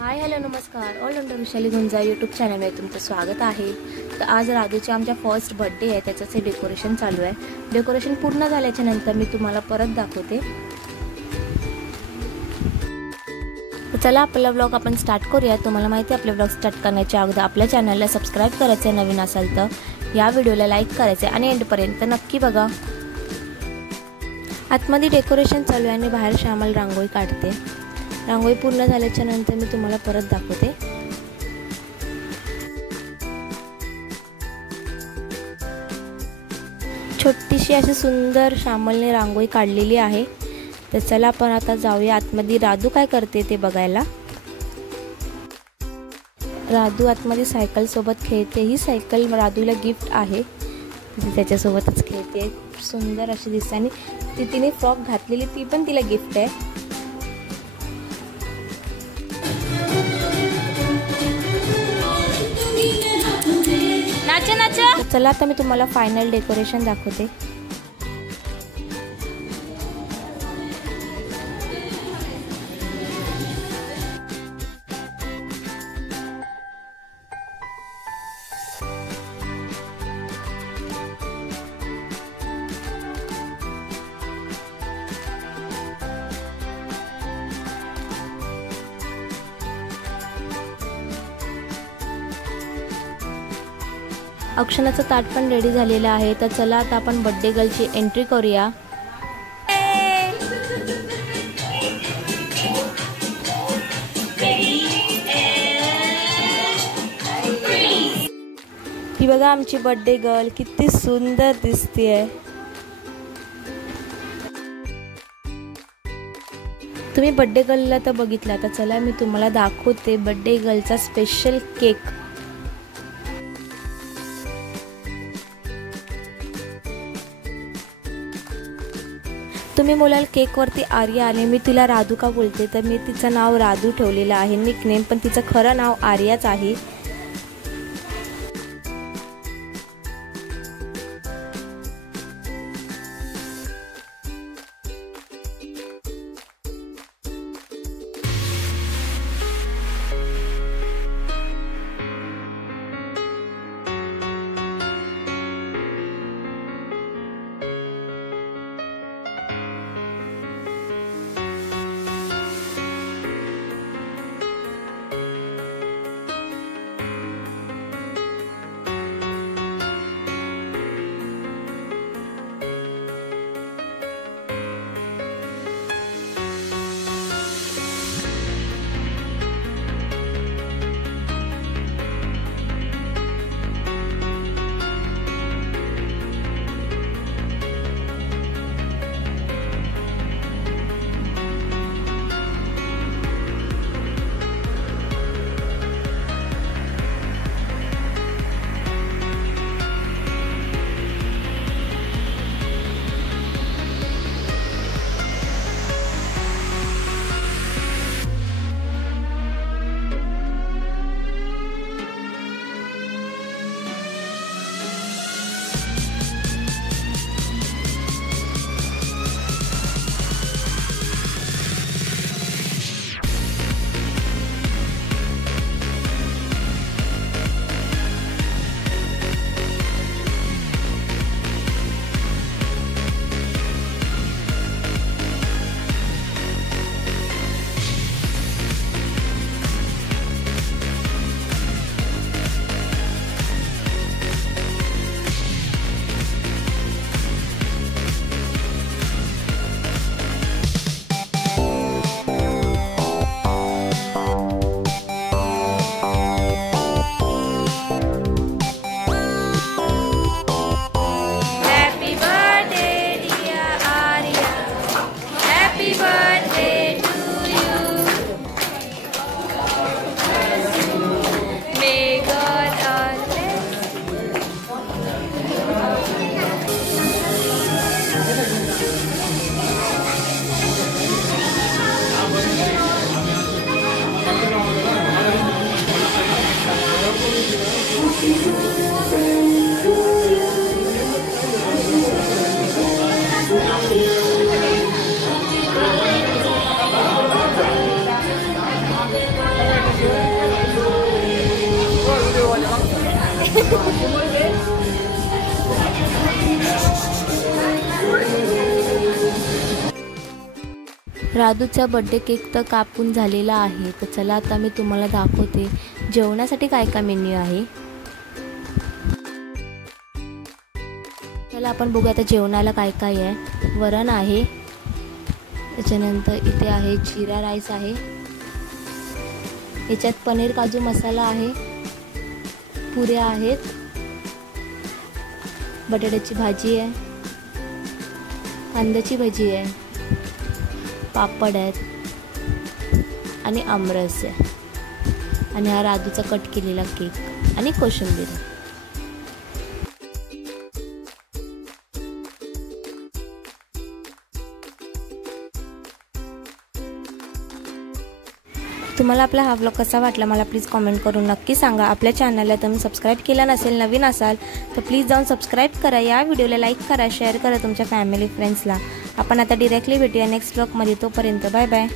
Hi hello नमस्कार. All under Vrushali गुंजा YouTube चॅनलमध्ये तुमचं स्वागत आहे. तर आज राधूची आमच्या फर्स्ट बर्थडे आहे, त्याचंच हे डेकोरेशन चालू आहे. डेकोरेशन पूर्ण झाल्याच्या नंतर मी तुम्हाला परत दाखवते. तर चला आपला व्लॉग आपण स्टार्ट करूया. तुम्हाला माहिती आहे आपले व्लॉग स्टार्ट करण्याच्या अगोदर आपल्या चॅनलला सबस्क्राईब करायचं आहे, नवीन असाल तर या व्हिडिओला लाईक करायचं आहे आणि एंडपर्यंत नक्की बघा. आतमध्ये डेकोरेशन चालू आहे आणि बाहेर श्यामल रांगोळी काढते. रांगोळी पूर्ण झाल्याच्या नंतर मी तुम्हाला परत दाखवते. छोटीशी अशी सुंदर श्यामलने रांगोळी काढलेली आहे. तर चला आपण आता जाऊया आतमध्ये राधू काय करते ते बघायला. राधू आतमध्ये सायकल सोबत खेळते. ही सायकल राधूला गिफ्ट आहे, त्याच्यासोबतच खेळते. सुंदर अशी दिसते आणि तिने फ्रॉक घातलेली ती पण तिला गिफ्ट आहे. चला आता मी तुम्हाला फायनल डेकोरेशन दाखवते. अक्षणाचं ताट पण रेडी झालेलं आहे. तर चला आता आपण बर्थडे गर्लची एंट्री करूया. ही बघा आमची बर्थडे गर्ल किती सुंदर दिसतेय. तुम्ही बर्थडे गर्लला तर बघितला. तर चला मी तुम्हाला दाखवते बर्थडे गर्लचा स्पेशल केक. तुम्ही बोलाल केकवरती आर्या आले, मी तिला राधू का बोलते, तर मी तिचं नाव राधू ठेवलेलं आहे निकनेम, पण तिचं खरं नाव आर्याच आहे. राधूचा बर्थडे केक तर कापून झालेला आहे. तर चला आता मी तुम्हाला दाखवते जेवणासाठी काय काय मेन्यू आहे. चला आपण बघूया आता जेवणाला काय काय आहे. वरण आहे, त्याच्यानंतर इथे आहे जिरा राईस आहे, याच्यात पनीर काजू मसाला आहे, पुऱ्या आहेत, बटाट्याची भाजी आहे, कांद्याची भाजी आहे, पापड आहेत आणि आमरस आहे आणि हा राधूचा कट केलेला केक आणि कोशिंबीर. तुम्हाला आपला हा व्लॉग कसा वाटला मला प्लीज कमेंट करून नक्की सांगा. आपल्या चॅनलला तुम्ही सबस्क्राईब केला नसेल, नवीन असाल तर प्लीज जाऊन सबस्क्राईब करा. या व्हिडिओला लाईक करा, शेअर करा तुमच्या फॅमिली फ्रेंड्सला. आपण आता डिरेक्टली भेटूया नेक्स्ट व्लॉगमध्ये. तोपर्यंत बाय बाय.